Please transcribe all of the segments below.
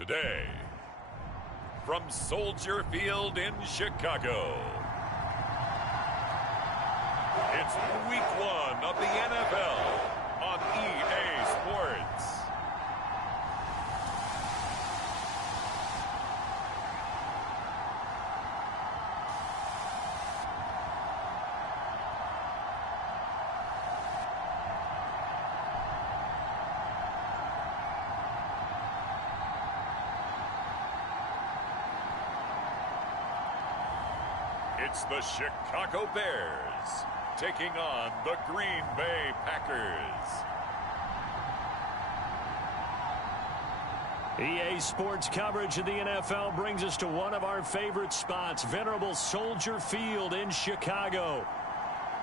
Today, from Soldier Field in Chicago, it's Week 1 of the NFL on EA Sports. It's the Chicago Bears taking on the Green Bay Packers. EA Sports coverage of the NFL brings us to one of our favorite spots, venerable Soldier Field in Chicago.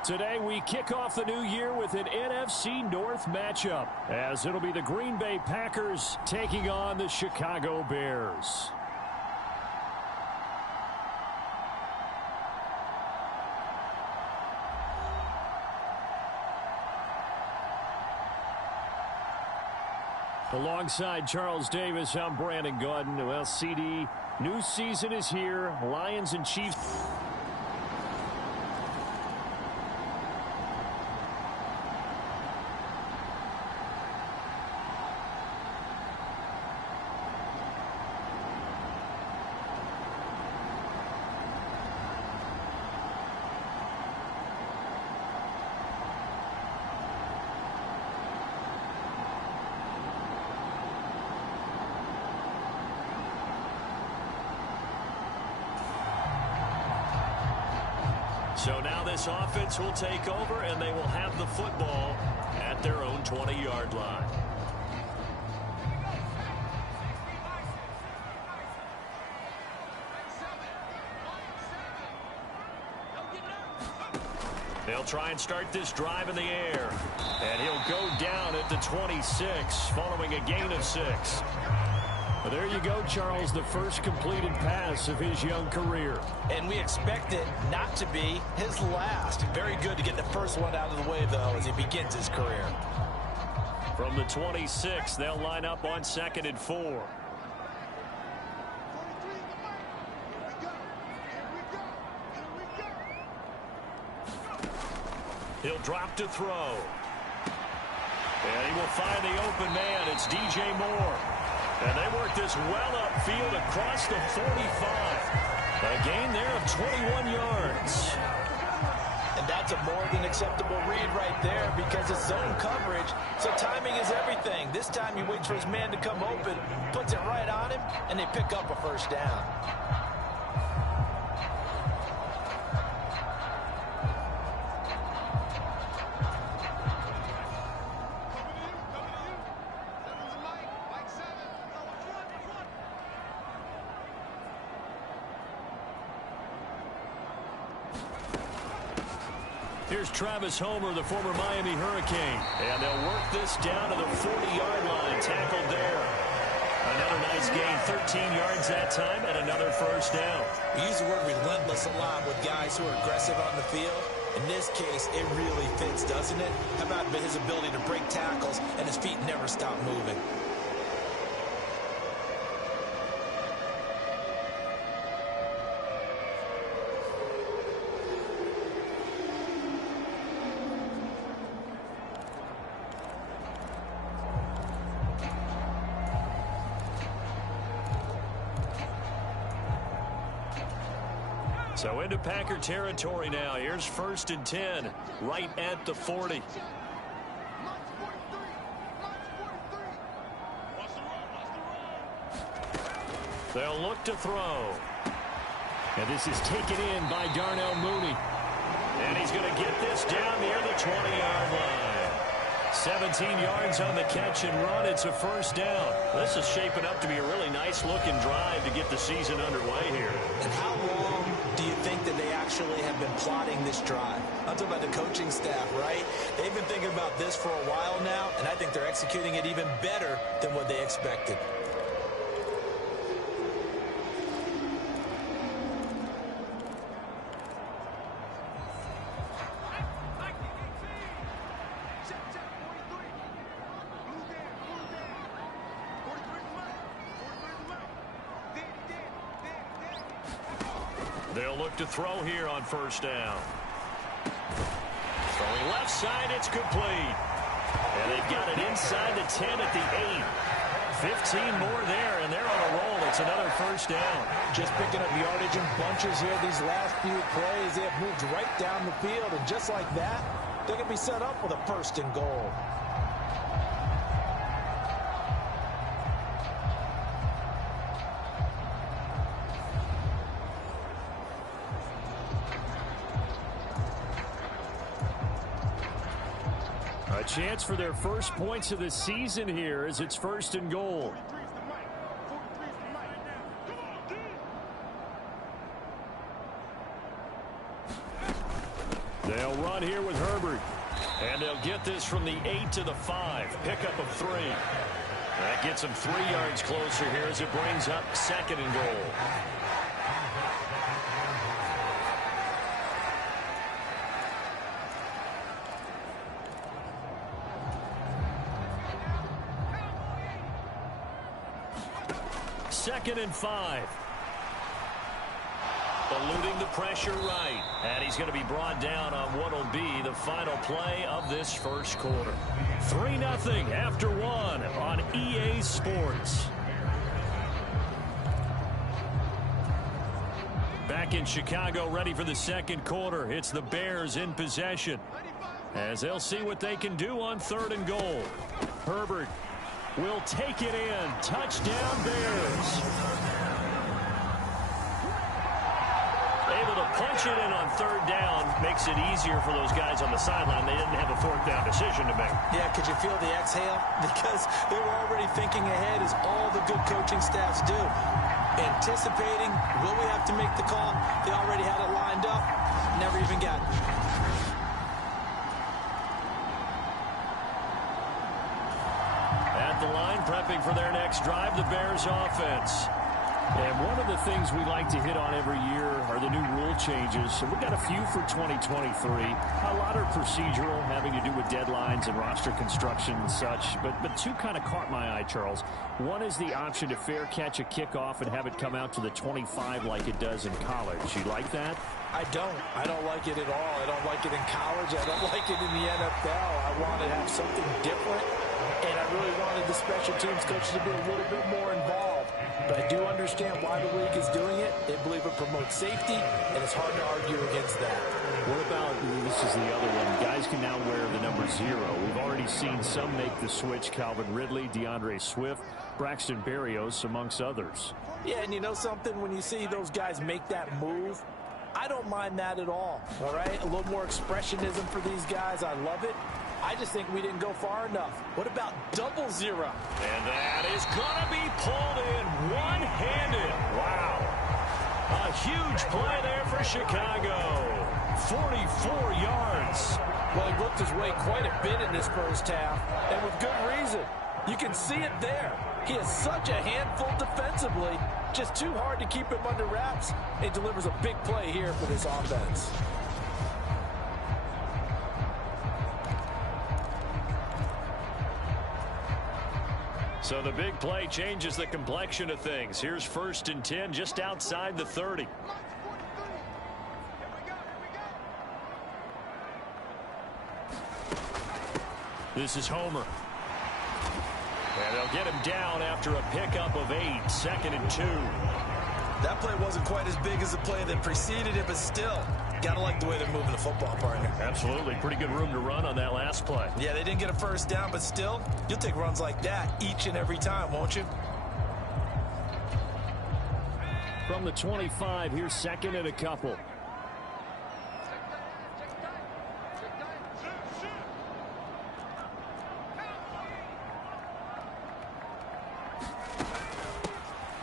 Today we kick off the new year with an NFC North matchup, as it'll be the Green Bay Packers taking on the Chicago Bears. Alongside Charles Davis, I'm Brandon Gaudin. Well, CD, new season is here. Lions and Chiefs. So now this offense will take over, and they will have the football at their own 20-yard line. They'll try and start this drive in the air. And he'll go down at the 26, following a gain of 6. Well, there you go, Charles, the first completed pass of his young career. And we expect it not to be his last. Very good to get the first one out of the way, though, as he begins his career. From the 26, they'll line up on 2nd and 4. He'll drop to throw. And he will find the open man. It's DJ Moore. And they work this well upfield across the 45. A gain there of 21 yards. And that's a more than acceptable read right there, because it's zone coverage, so timing is everything. This time he waits for his man to come open, puts it right on him, and they pick up a first down. Here's Travis Homer, the former Miami Hurricane. And they'll work this down to the 40-yard line, tackled there. Another nice gain, 13 yards that time, and another first down. We use the word relentless a lot with guys who are aggressive on the field. In this case, it really fits, doesn't it? How about his ability to break tackles and his feet never stop moving? So into Packer territory now. Here's 1st and 10, right at the 40. They'll look to throw. And this is taken in by Darnell Mooney. And he's going to get this down near the 20-yard line. 17 yards on the catch and run. It's a first down. This is shaping up to be a really nice-looking drive to get the season underway here. And how long do you think that they actually have been plotting this drive? I'm talking about the coaching staff, right? They've been thinking about this for a while now, and I think they're executing it even better than what they expected. They'll look to throw here on first down. Throwing left side, it's complete. And they've got it inside the 10 at the 8. 15 more there, and they're on a roll. It's another first down. Just picking up yardage in bunches here these last few plays. They have moved right down the field, and just like that, they can be set up with a first and goal. A chance for their first points of the season here as it's first and goal. They'll run here with Herbert. And they'll get this from the 8 to the 5. Pickup of 3. That gets them 3 yards closer here as it brings up second and goal. Second and 5. Eluding the pressure right. And he's going to be brought down on what will be the final play of this first quarter. 3-0 after 1 on EA Sports. Back in Chicago, ready for the second quarter. It's the Bears in possession, as they'll see what they can do on third and goal. Herbert will take it in. Touchdown, Bears. Able to punch it in on third down. Makes it easier for those guys on the sideline. They didn't have a fourth down decision to make. Yeah, could you feel the exhale? Because they were already thinking ahead, as all the good coaching staffs do. Anticipating, will we have to make the call? They already had it lined up. Never even got it. At the line, prepping for their next drive, the Bears offense. And one of the things we like to hit on every year are the new rule changes. So we've got a few for 2023. A lot are procedural, having to do with deadlines and roster construction and such. But two kind of caught my eye, Charles. One is the option to fair catch a kickoff and have it come out to the 25 like it does in college. You like that? I don't. I don't like it at all. I don't like it in college. I don't like it in the NFL. I want to have something different. And I really wanted the special teams coaches to be a little bit more involved. But I do understand why the league is doing it. They believe it promotes safety, and it's hard to argue against that. What about, this is the other one, guys can now wear the number 0. We've already seen some make the switch. Calvin Ridley, DeAndre Swift, Braxton Berrios, amongst others. Yeah, and you know something? When you see those guys make that move, I don't mind that at all right? A little more expressionism for these guys. I love it. I just think we didn't go far enough. What about double 0? And that is going to be pulled in one-handed. Wow. A huge play there for Chicago. 44 yards. Well, he worked his way quite a bit in this first half, and with good reason. You can see it there. He is such a handful defensively. Just too hard to keep him under wraps. He delivers a big play here for this offense. So the big play changes the complexion of things. Here's first and 10 just outside the 30. This is Homer. And they'll get him down after a pickup of 8. 2nd and 2. That play wasn't quite as big as the play that preceded it, but still, gotta like the way they're moving the football, partner. Absolutely. Pretty good room to run on that last play. Yeah, they didn't get a first down, but still, you'll take runs like that each and every time, won't you? From the 25, here's 2nd and a couple.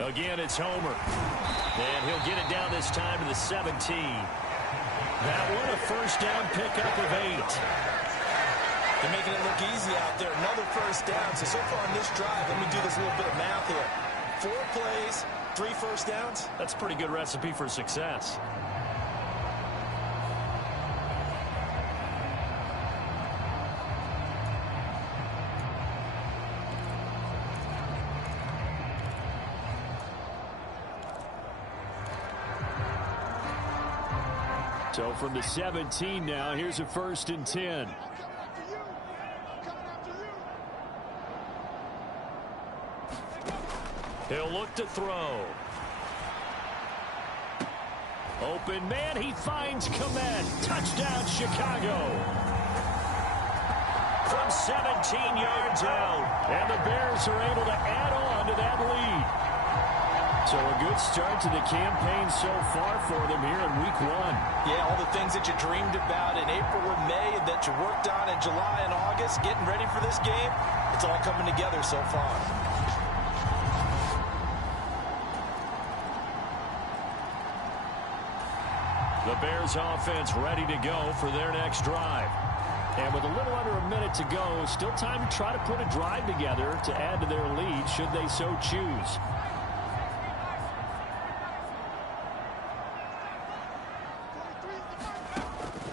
Again, it's Homer. And he'll get it down this time to the 17. That one a first down pickup of 8. They're making it look easy out there. Another first down. So far on this drive, let me do this little bit of math here. 4 plays, 3 first downs. That's a pretty good recipe for success. So from the 17 now, here's a 1st and 10. He'll look to throw. Open man, he finds Kmet. Touchdown, Chicago. From 17 yards out. And the Bears are able to add on to that lead. So a good start to the campaign so far for them here in week 1. Yeah, all the things that you dreamed about in April and May and that you worked on in July and August, getting ready for this game, it's all coming together so far. The Bears offense ready to go for their next drive. And with a little under a minute to go, still time to try to put a drive together to add to their lead should they so choose.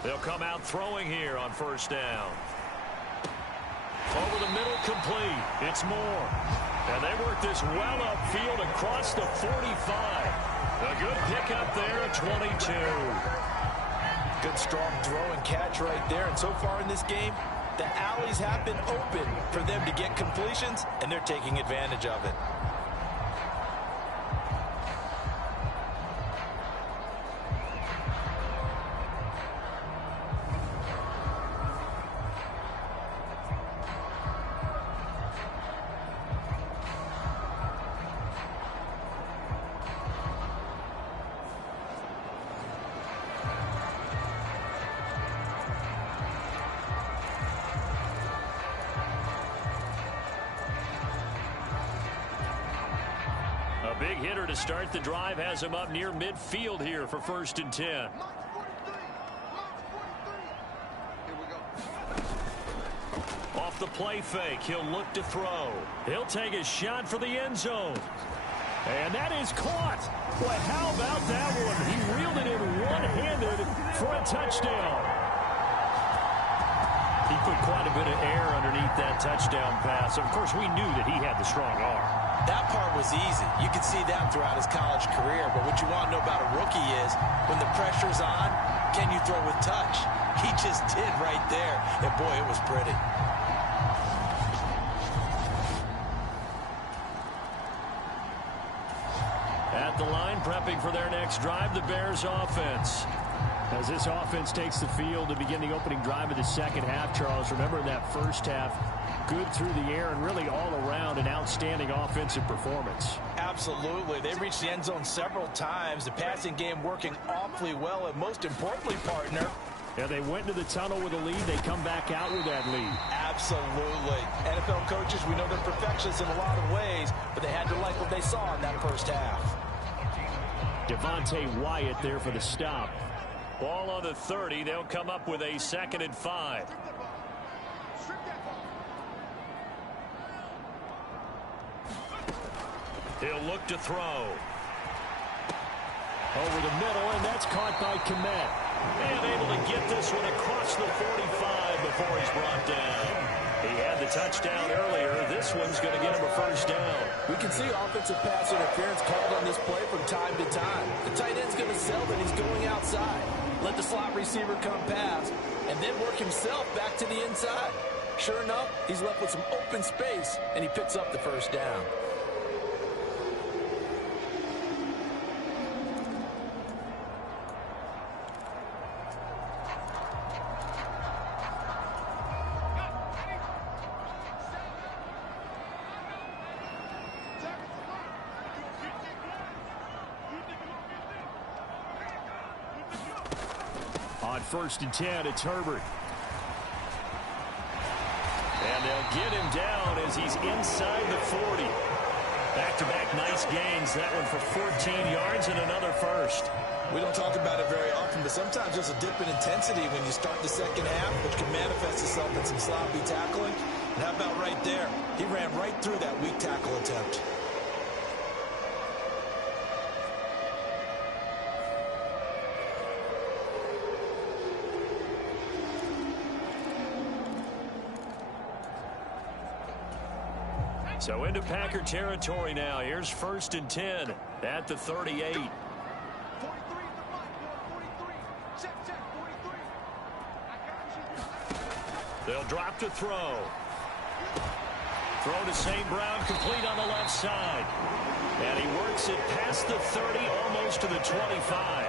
They'll come out throwing here on 1st down. Over the middle, complete. It's Moore. And they work this well upfield across the 45. A good pickup there at 22. Good strong throw and catch right there. And so far in this game, the alleys have been open for them to get completions, and they're taking advantage of it. Big hitter to start the drive has him up near midfield here for 1st and 10. Off the play fake, he'll look to throw. He'll take a shot for the end zone. And that is caught. Boy, how about that one? He reeled it in one-handed for a touchdown. He put quite a bit of air underneath that touchdown pass. Of course, we knew that he had the strong arm. That part was easy. You could see that throughout his college career. But what you want to know about a rookie is when the pressure's on, can you throw with touch? He just did right there. And, boy, it was pretty. At the line, prepping for their next drive, the Bears offense. As this offense takes the field to begin the opening drive of the second half, Charles, remember in that first half, good through the air and really all around an outstanding offensive performance. Absolutely. They reached the end zone several times. The passing game working awfully well. And most importantly, partner, yeah, they went to the tunnel with a lead. They come back out with that lead. Absolutely. NFL coaches, we know they're perfectionists in a lot of ways, but they had to like what they saw in that first half. Devontae Wyatt there for the stop. Ball on the 30. They'll come up with a 2nd and 5. He'll look to throw. Over the middle, and that's caught by Kmet. And able to get this one across the 45 before he's brought down. He had the touchdown earlier. This one's going to get him a 1st down. We can see offensive pass interference called on this play from time to time. The tight end's going to sell that he's going outside. Let the slot receiver come past, and then work himself back to the inside. Sure enough, he's left with some open space, and he picks up the 1st down. On 1st and 10, it's Herbert. And they'll get him down as he's inside the 40. Back-to-back nice gains. That one for 14 yards and another 1st. We don't talk about it very often, but sometimes there's a dip in intensity when you start the second half, which can manifest itself in some sloppy tackling. And how about right there? He ran right through that weak tackle attempt. So into Packer territory now. Here's 1st and 10 at the 38. 43 at the line, 43. Check. They'll drop to throw. Throw to St. Brown, complete on the left side. And he works it past the 30, almost to the 25.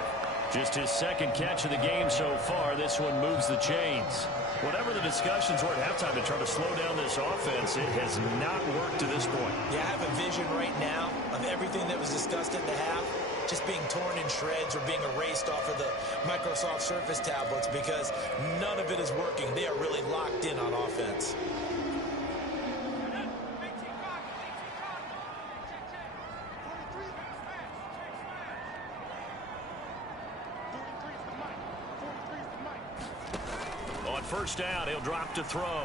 Just his second catch of the game so far. This one moves the chains. Whatever the discussions were at halftime to try to slow down this offense, it has not worked to this point. Yeah, I have a vision right now of everything that was discussed at the half just being torn in shreds or being erased off of the Microsoft Surface tablets because none of it is working. They are really locked in on offense. First down, he'll drop to throw.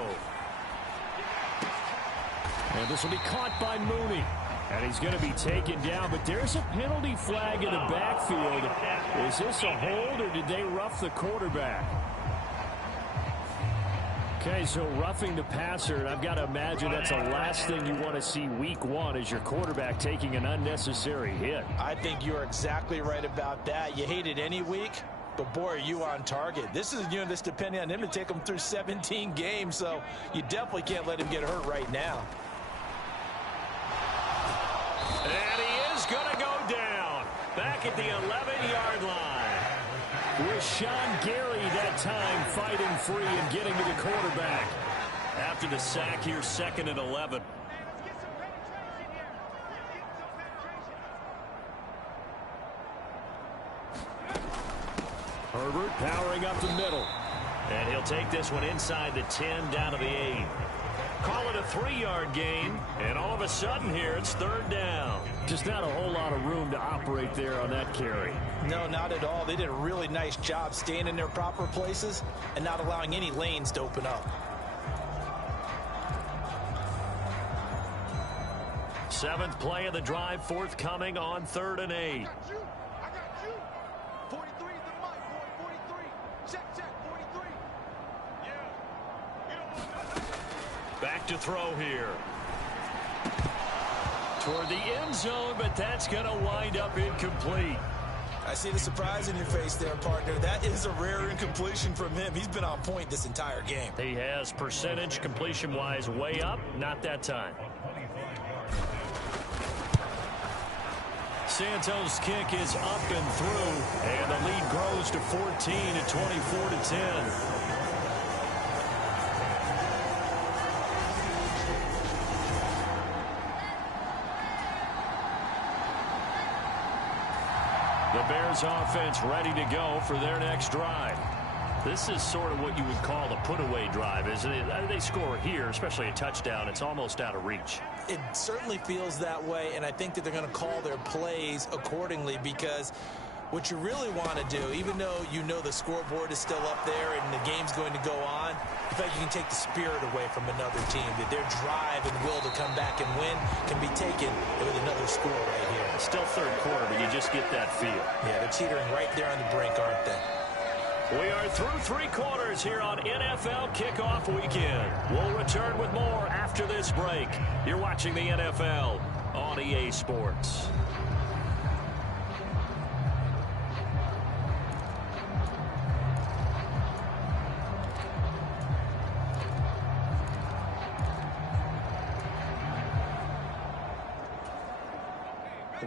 And this will be caught by Mooney. And he's going to be taken down, but there's a penalty flag in the backfield. Is this a hold, or did they rough the quarterback? Okay, so roughing the passer, and I've got to imagine that's the last thing you want to see week one is your quarterback taking an unnecessary hit. I think you're exactly right about that. You hate it any week. But, boy, are you on target. This is a unit that's depending on him to take him through 17 games, so you definitely can't let him get hurt right now. And he is going to go down back at the 11-yard line. Rashawn Gary that time fighting free and getting to the quarterback. After the sack here, 2nd and 11. Herbert powering up the middle. And he'll take this one inside the 10 down to the 8. Call it a 3-yard gain. And all of a sudden here, it's 3rd down. Just not a whole lot of room to operate there on that carry. No, not at all. They did a really nice job staying in their proper places and not allowing any lanes to open up. 7th play of the drive forthcoming on 3rd and 8. Back to throw here. Toward the end zone, but that's going to wind up incomplete. I see the surprise in your face there, partner. That is a rare incompletion from him. He's been on point this entire game. He has percentage completion-wise way up, not that time. Santos' kick is up and through, and the lead grows to 14 at 24-10. The Bears offense ready to go for their next drive. This is sort of what you would call a put-away drive, isn't it? They score here, especially a touchdown. It's almost out of reach. It certainly feels that way, and I think that they're going to call their plays accordingly because what you really want to do, even though you know the scoreboard is still up there and the game's going to go on, in fact, you can take the spirit away from another team. That their drive and will to come back and win can be taken with another score right here. It's still 3rd quarter, but you just get that feel. Yeah, they're teetering right there on the brink, aren't they? We are through 3 quarters here on NFL Kickoff Weekend. We'll return with more after this break. You're watching the NFL on EA Sports.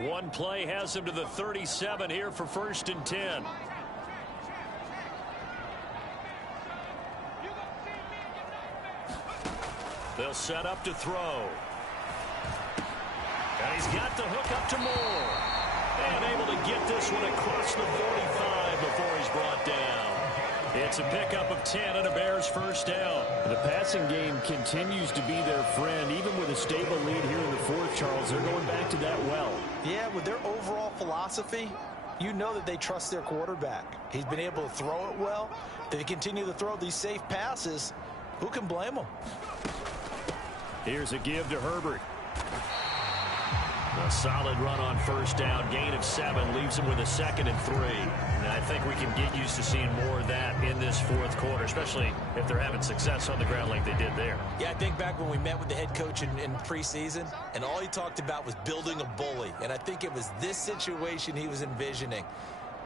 One play has him to the 37 here for 1st and 10. They'll set up to throw. And he's got the hook up to Moore. And able to get this one across the 45 before he's brought down. It's a pickup of 10 and a Bears 1st down. The passing game continues to be their friend. Even with a stable lead here in the 4th, Charles, they're going back to that well. Yeah, with their overall philosophy, you know that they trust their quarterback. He's been able to throw it well. They continue to throw these safe passes. Who can blame them? Here's a give to Herbert. A solid run on 1st down. Gain of 7 leaves him with a 2nd and 3. And I think we can get used to seeing more of that in this 4th quarter, especially if they're having success on the ground like they did there. Yeah, I think back when we met with the head coach in preseason, and all he talked about was building a bully. And I think it was this situation he was envisioning.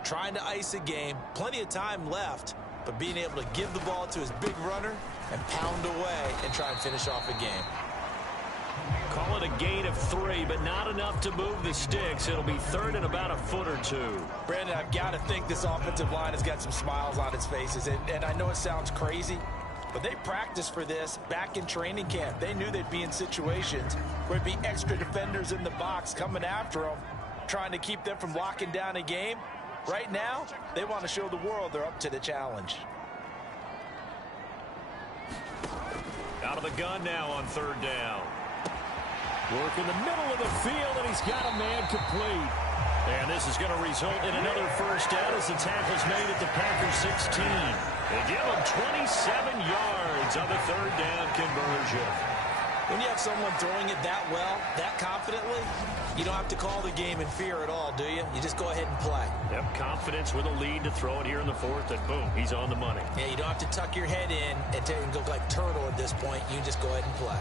Trying to ice a game, plenty of time left, but being able to give the ball to his big runner and pound away and try and finish off a game. Call it a gain of 3, but not enough to move the sticks. It'll be third and about a foot or two. Brandon, I've got to think this offensive line has got some smiles on its faces. And I know it sounds crazy, but they practiced for this back in training camp. They knew they'd be in situations where there'd be extra defenders in the box coming after them, trying to keep them from locking down a game. Right now, they want to show the world they're up to the challenge. Out of the gun now on third down. Work in the middle of the field, and he's got a man complete. And this is going to result in another first down as the tackle's made at the Packers 16. They give him 27 yards on the third down conversion. When you have someone throwing it that well, that confidently, you don't have to call the game in fear at all, do you? You just go ahead and play. Yep, confidence with a lead to throw it here in the fourth, and boom, he's on the money. Yeah, you don't have to tuck your head in and go like turtle at this point. You just go ahead and play.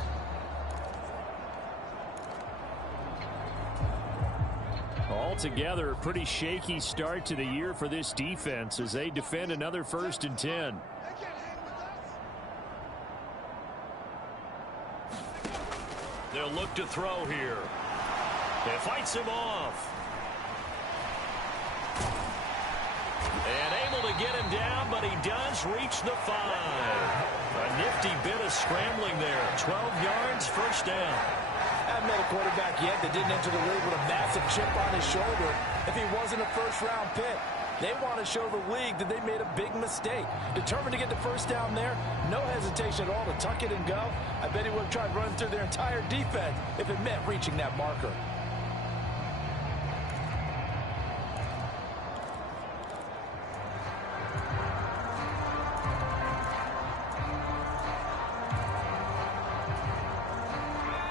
Altogether, a pretty shaky start to the year for this defense as they defend another 1st and 10. They'll look to throw here. It fights him off. And able to get him down, but he does reach the 5. A nifty bit of scrambling there. 12 yards, first down. I haven't met a quarterback yet that didn't enter the league with a massive chip on his shoulder if he wasn't a first-round pick. They want to show the league that they made a big mistake. Determined to get the first down there, no hesitation at all to tuck it and go. I bet he would have tried running through their entire defense if it meant reaching that marker.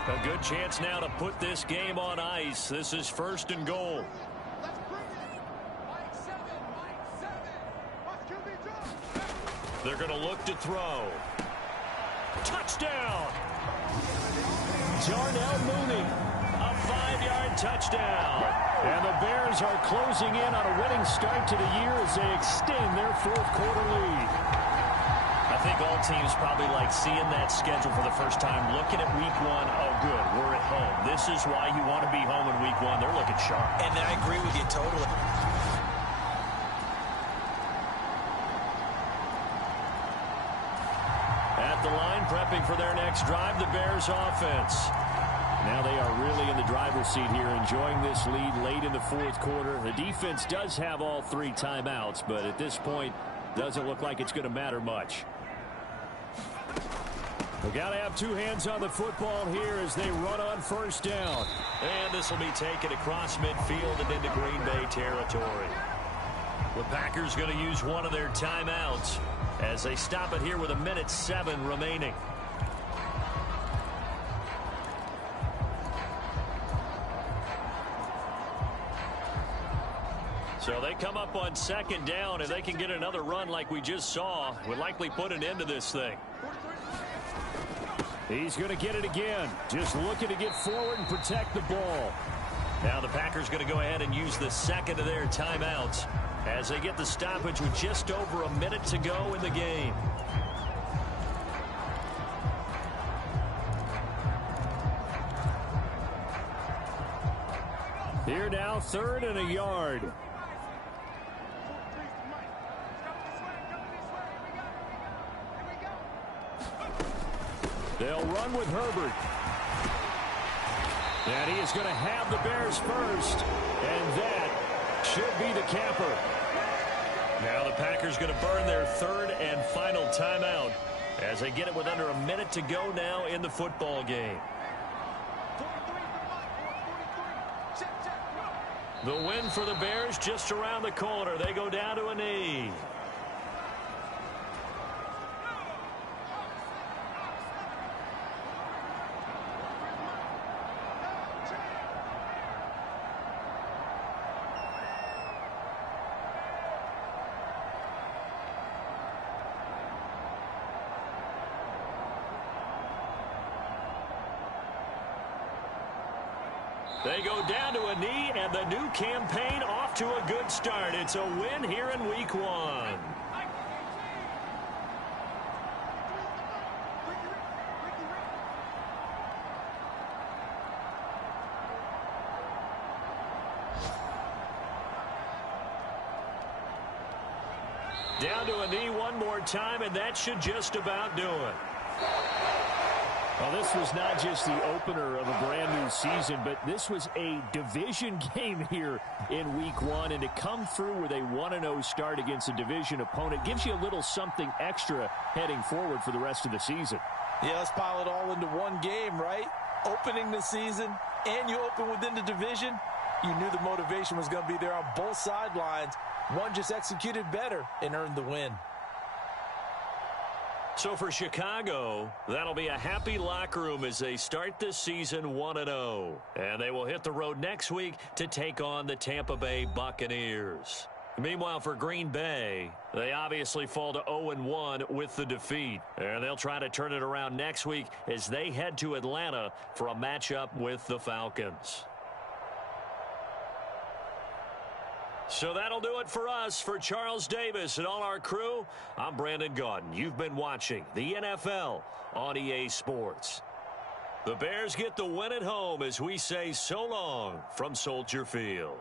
A good chance now to put this game on ice. This is 1st and goal. They're going to look to throw. Touchdown! Darnell Mooney, a 5-yard touchdown. And the Bears are closing in on a winning start to the year as they extend their 4th quarter lead. I think all teams probably like seeing that schedule for the first time, looking at week 1. Oh, good, we're at home. This is why you want to be home in week 1. They're looking sharp. And I agree with you totally. At the line, prepping for their next drive, the Bears offense. Now they are really in the driver's seat here, enjoying this lead late in the 4th quarter. The defense does have all 3 timeouts, but at this point, doesn't look like it's going to matter much. They've got to have 2 hands on the football here as they run on first down. And this will be taken across midfield and into Green Bay territory. The Packers going to use one of their timeouts as they stop it here with 1:07 remaining. So they come up on 2nd down. If they can get another run like we just saw, would likely put an end to this thing. He's going to get it again. Just looking to get forward and protect the ball. Now the Packers going to go ahead and use the 2nd of their timeouts as they get the stoppage with just over 1 minute to go in the game. Here now, 3rd and a yard. They'll run with Herbert. And he is going to have the Bears first. And that should be the capper. Now the Packers going to burn their 3rd and final timeout as they get it with under 1 minute to go now in the football game. The win for the Bears just around the corner. They go down to a knee. They go down to a knee, and the new campaign off to a good start. It's a win here in week 1. Down to a knee one more time, and that should just about do it. Well, this was not just the opener of a brand new season, but this was a division game here in week 1. And to come through with a 1-0 start against a division opponent gives you a little something extra heading forward for the rest of the season. Yeah, let's pile it all into one game, right? Opening the season, and you open within the division. You knew the motivation was going to be there on both sidelines. One just executed better and earned the win. So for Chicago, that'll be a happy locker room as they start this season 1-0. And they will hit the road next week to take on the Tampa Bay Buccaneers. Meanwhile, for Green Bay, they obviously fall to 0-1 with the defeat. And they'll try to turn it around next week as they head to Atlanta for a matchup with the Falcons. So that'll do it for us. For Charles Davis and all our crew, I'm Brandon Gaudin. You've been watching the NFL on EA Sports. The Bears get the win at home as we say so long from Soldier Field.